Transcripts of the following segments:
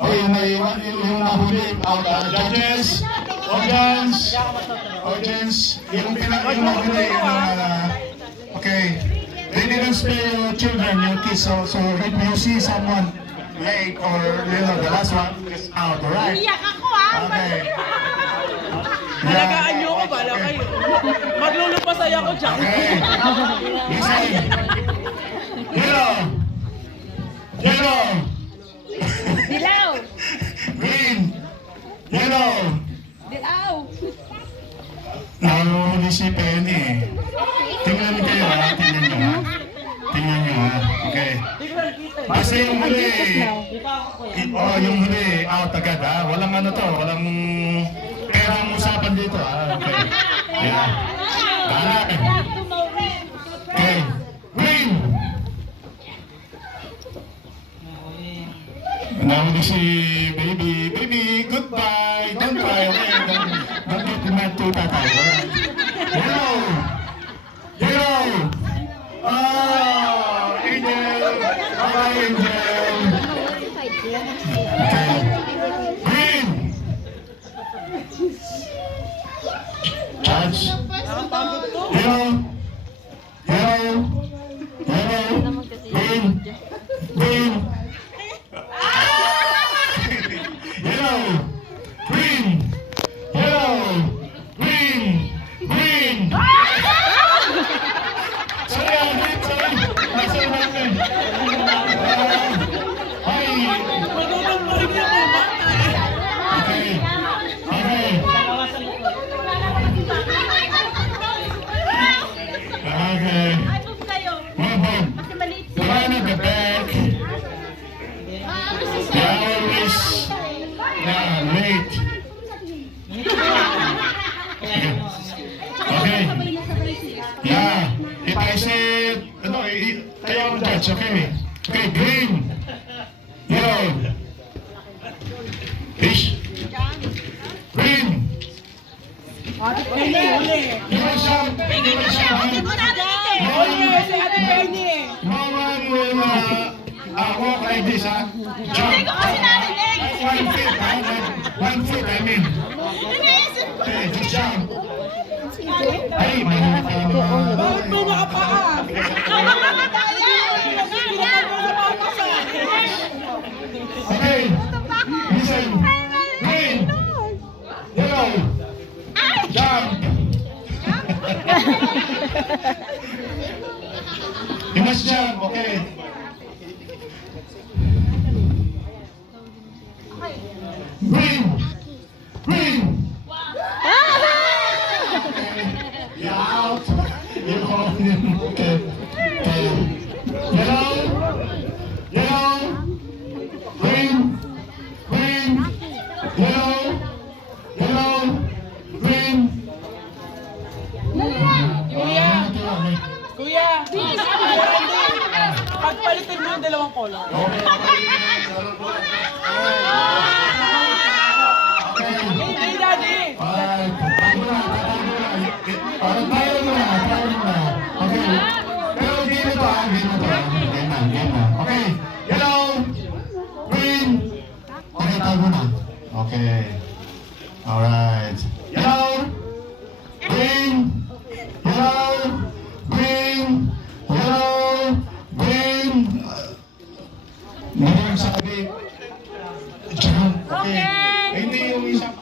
Okay, yung nahuli, judges, audience, yung nahuli, okay. They didn't spare your children, your kids, so if you see someone late or, the last one is out, alright? Iyak ako Okay. Halagaan niyo ako, bala kayo. Maglulupasay ako dyan. Okay. Listen. Yellow. Dilaw! Green. Yellow. Dilaw! Nahuli si Penny eh. Tingnan niyo kayo ha. Tingnan niyo ha. Okay. Basta yung huli. Yung huli. Out agad ha. Walang walang perang usapan dito ha. Okay. Yeah. Okay. Green. Nahuli si baby. Baby, goodbye. Don't cry, okay? Don't get mad to tatay. Alright. Yellow. Oh, Angel. Bye, Angel. Okay. Green. Judge. Yellow. Green. Okay. Okay, green. Yellow. Fish. Green. No one will walk like this, huh? Jump. 1 feet, huh? 1 foot, I mean. Okay, just jump. Ay, mahirap ka naman. Bakit mo makapaa? Okay, listen. Green. Yellow. Jump. You must jump, okay? Green. You're out. You're home. Okay. Yellow. Green. Yellow. Green. Kuya! Pagpalitin mo yung dalawang color. Hey, Daddy! Tayo muna. Okay. Pero game na. Okay. Yellow. Green. Okay, tayo muna. Okay. Alright. Yellow. Green. Hindi yung sabi. Jump. Okay. Hindi yung isang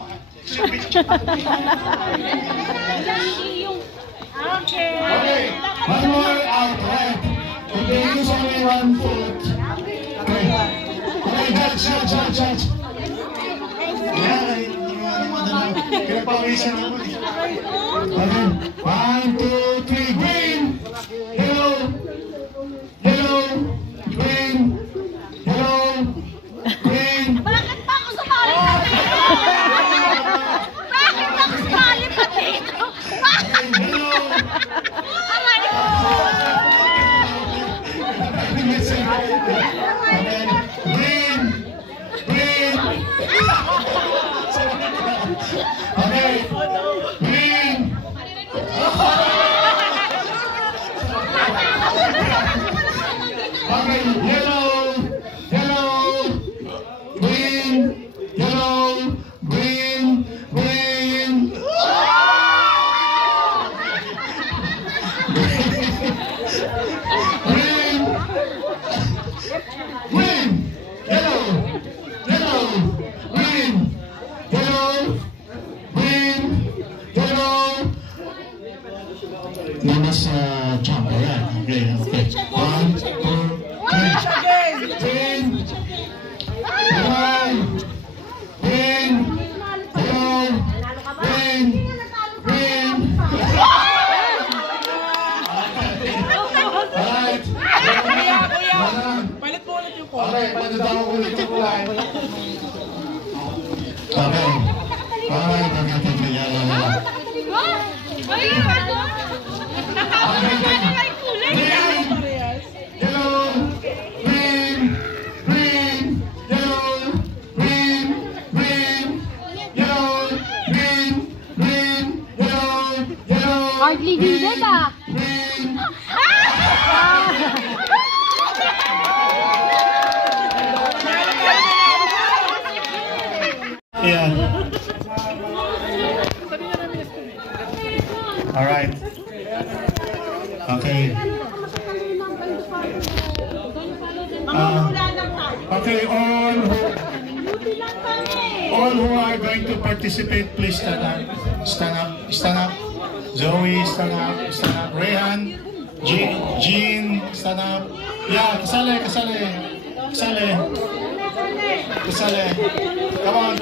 Okay. One more out, right? If they use only 1 foot. Okay. Okay, judge. Yeah, hindi madala. Kaya pawisan ako eh. Okay. 1, 2, 3, green! Yellow! Green! Bakit pa ako sumali pa dito? Bakit ako sumali pa dito? Okay. Green. green, yellow, green, green. Green, green, yellow, yellow, green, yellow, green, yellow. You must jump, alright? Okay, okay. 1, 2, 3. Green, yellow, green, yellow, green, green. Alright. Palit mo ulit yung phone. Okay, pagkatapos ko ulit yung kulay. Okay. Alright, okay. Ay, ano? Nakakagawa nila yung kulay. Parehas. Yellow, green, green, yellow, green, green, yellow, green, green, yellow, yellow. Hardly needed ah. Green. Yeah. All right. Okay. Okay, all who are going to participate, please stand up. Stand up. Stand up. Zoe, stand up. Stand up. Rehan, Jean, stand up. Yeah, kasali. Come on.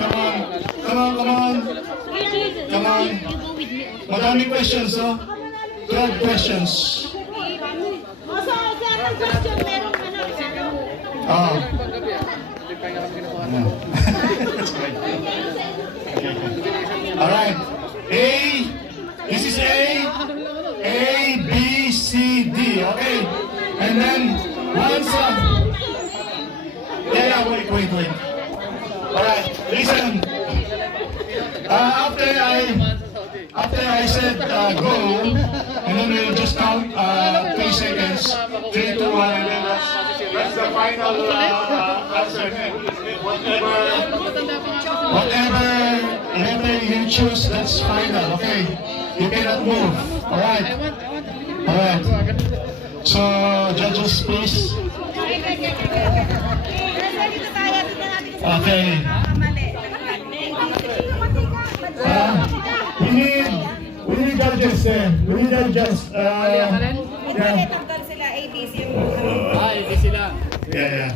Madaming questions, no? 12 questions. Oh. No. All right. This is A, B, C, D. Okay. And then once. Wait. All right. Listen. After I said go, and then we'll just count 3 seconds. 3, 2, 1, and then that's the final answer. Whatever you choose, that's final. Okay, you cannot move. All right. So judges, please. Okay. We need judges there. We need judges. Yeah. Yeah.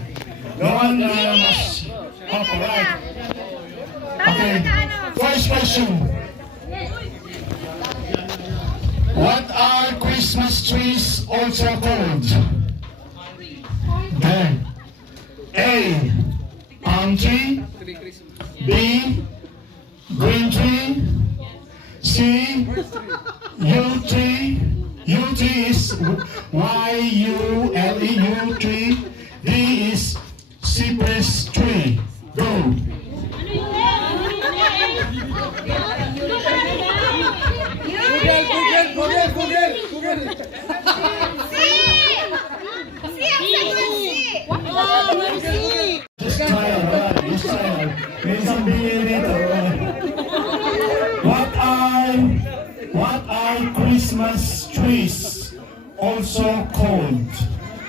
No one must hop, alright. Okay. First question. What are Christmas trees also called? Okay. A. Palm tree. B. Green tree. C. Yew tree. Yew tree is Y-U-L-E, yew tree. D is cypress tree. Go. Google. Just try. May isang bingil dito. What are Christmas trees also called?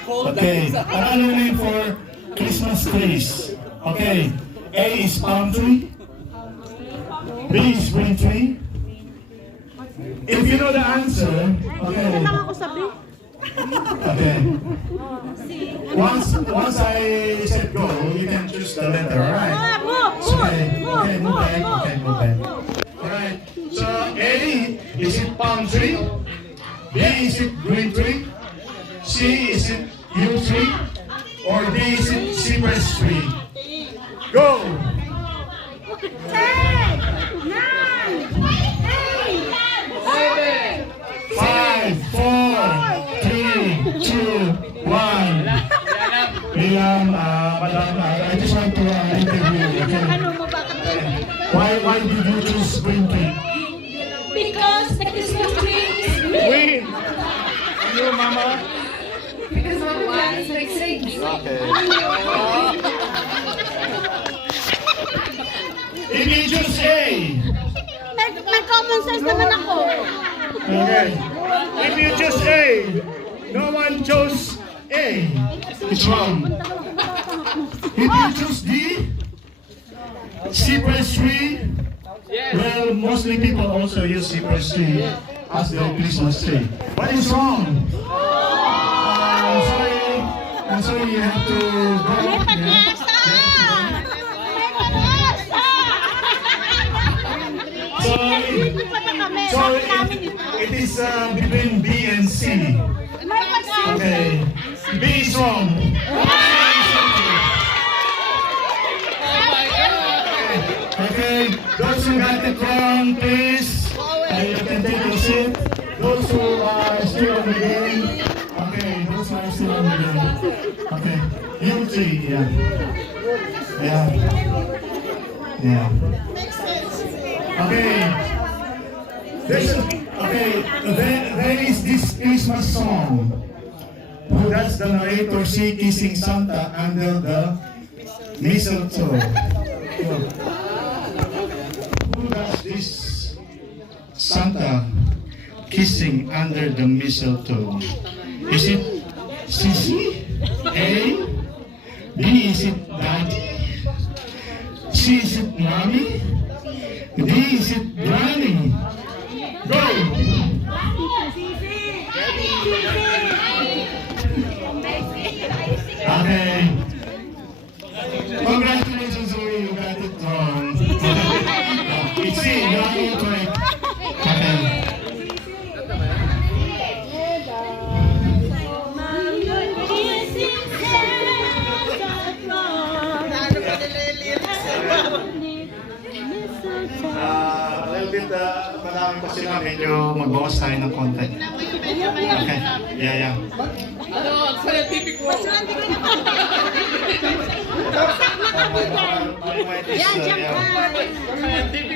Okay, another name for Christmas trees. Okay, A is palm tree. B is green tree. If you know the answer, okay. Okay. Once I said go, you can choose the letter, alright? Okay, move back. Alright, so A, is it palm tree? B, is it green tree? C, is it yew tree? Or D, is it cypress tree? Go! 5, 4, 3, 2, 1. Madam, I just want to interview you. Okay? Why did you choose green tree? Because the Christmas tree is green. Green! You, Mama? Because of one is like green. Okay. you choose A. May common sense naman ako. Okay. If you choose A, no one chose A. It's wrong. If you choose D, cypress tree. Well, mostly people also use cypress tree as their Christmas tree. What is wrong? I'm sorry, you have to go. May pag-asa! May pag-asa! Hindi pa na kami. So Bakit namin it is between B and C. may pag-asa? Okay. B is wrong. Okay. Those who got it wrong, please. You can take a seat. Those who are still on the game. Okay. Those who are still on the game. Okay. You three. Yeah. Yeah. Yeah. Okay. There is this Christmas song. Who does the narrator see kissing Santa under the mistletoe? Who does this Santa kissing under the mistletoe? Is it Sissy? A? B, is it Daddy? C, is it Mommy? D, is it Granny? Go! Okay. Congratulations, Zoe, you got it wrong. It's C, you are incorrect. Okay. A little bit, marami pa sila, medyo magbawas tayo ng konti. Okay, yeah. Ano, ang scientific word. Scientific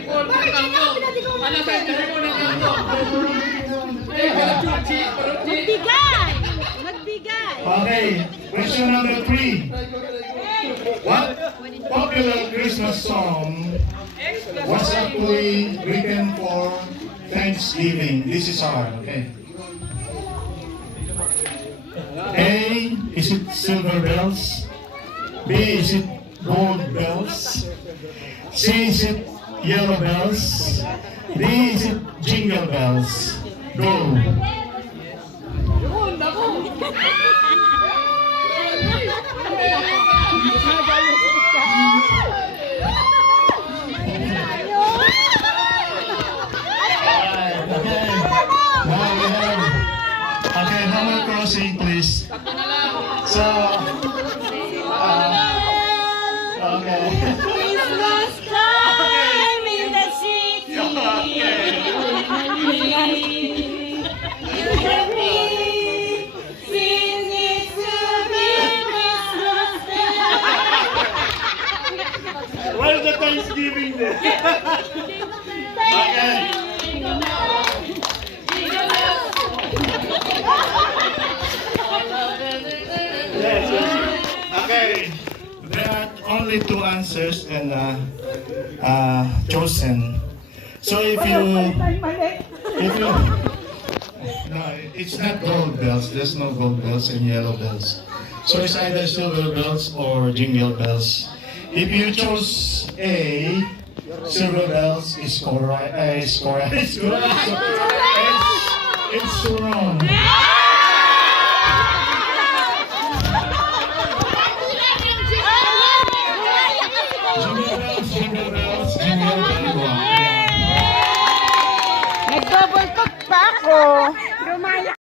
word ng kampo. Ano scientific word ng kampo? Paruchi. Magbigay! Magbigay! Okay, question number 3. What popular Christmas song was actually written for Thanksgiving? This is hard, okay? A, is it Silver Bells? B, is it Gold Bells? C, is it Yellow Bells? D, is it Jingle Bells? Go! Okay, hammer crossing, please. So, okay. Christmas time in the city. Where's the Thanksgiving there? Okay. Okay. There are only 2 answers and chosen. So if you no, it's not gold bells. There's no gold bells and yellow bells. So it's either silver bells or jingle bells. If you chose A, silver bells is correct. It's wrong. Jingle bells. Nag-double talk pa ako. Rumaya.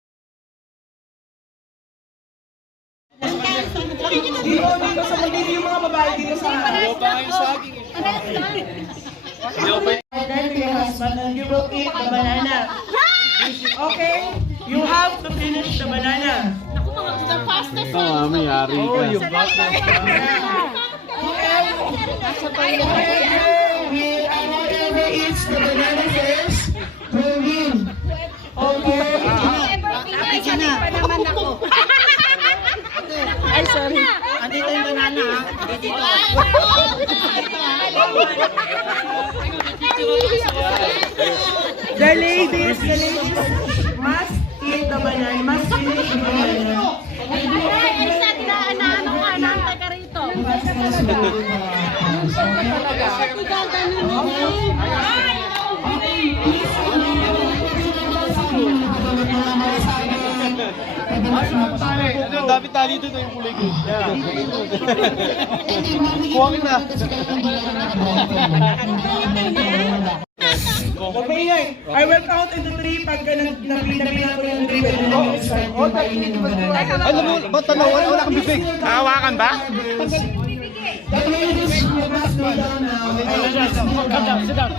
Dito sa magdito yung mga babae dito sa saging. Then your husband and you will eat the banana. Okay? You have to finish the banana. The fastest one. Ah, mayari ka. Oh, yung Whoever eats the banana first will win. Okay? Happy ka na. Pa naman ako. Ay, sorry. Andito yung banana, ha? Dito. The ladies must eat the banana, must finish the banana. Ay, isa, ano ka, nantay ka rito. Dapat tali dito yung kulay ko. Kuha kita. Okay, I will count into 3 pagka nabilang ko yung 3 pwede na mag-start yung painin ng banana. Alam mo, ba't wala kang bibig? Hawakan ba? The ladies, you must go down now. Sit down.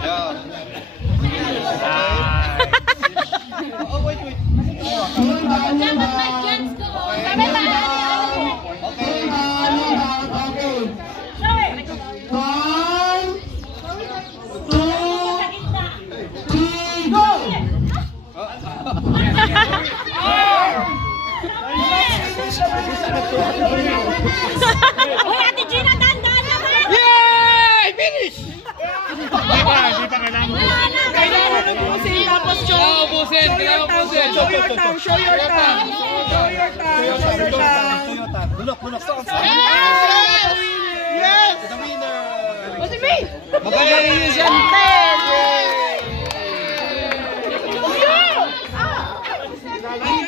Dapat mag-judge ko. Sabi ba? Uy, Ate Gina, dandan naman! Yay! Finish! Hindi pa kailangan. Wala na. Kailangan ubusin, tapos show your tongue, show your tongue, show your tongue, show your tongue, show your tongue. Bulok. Hey!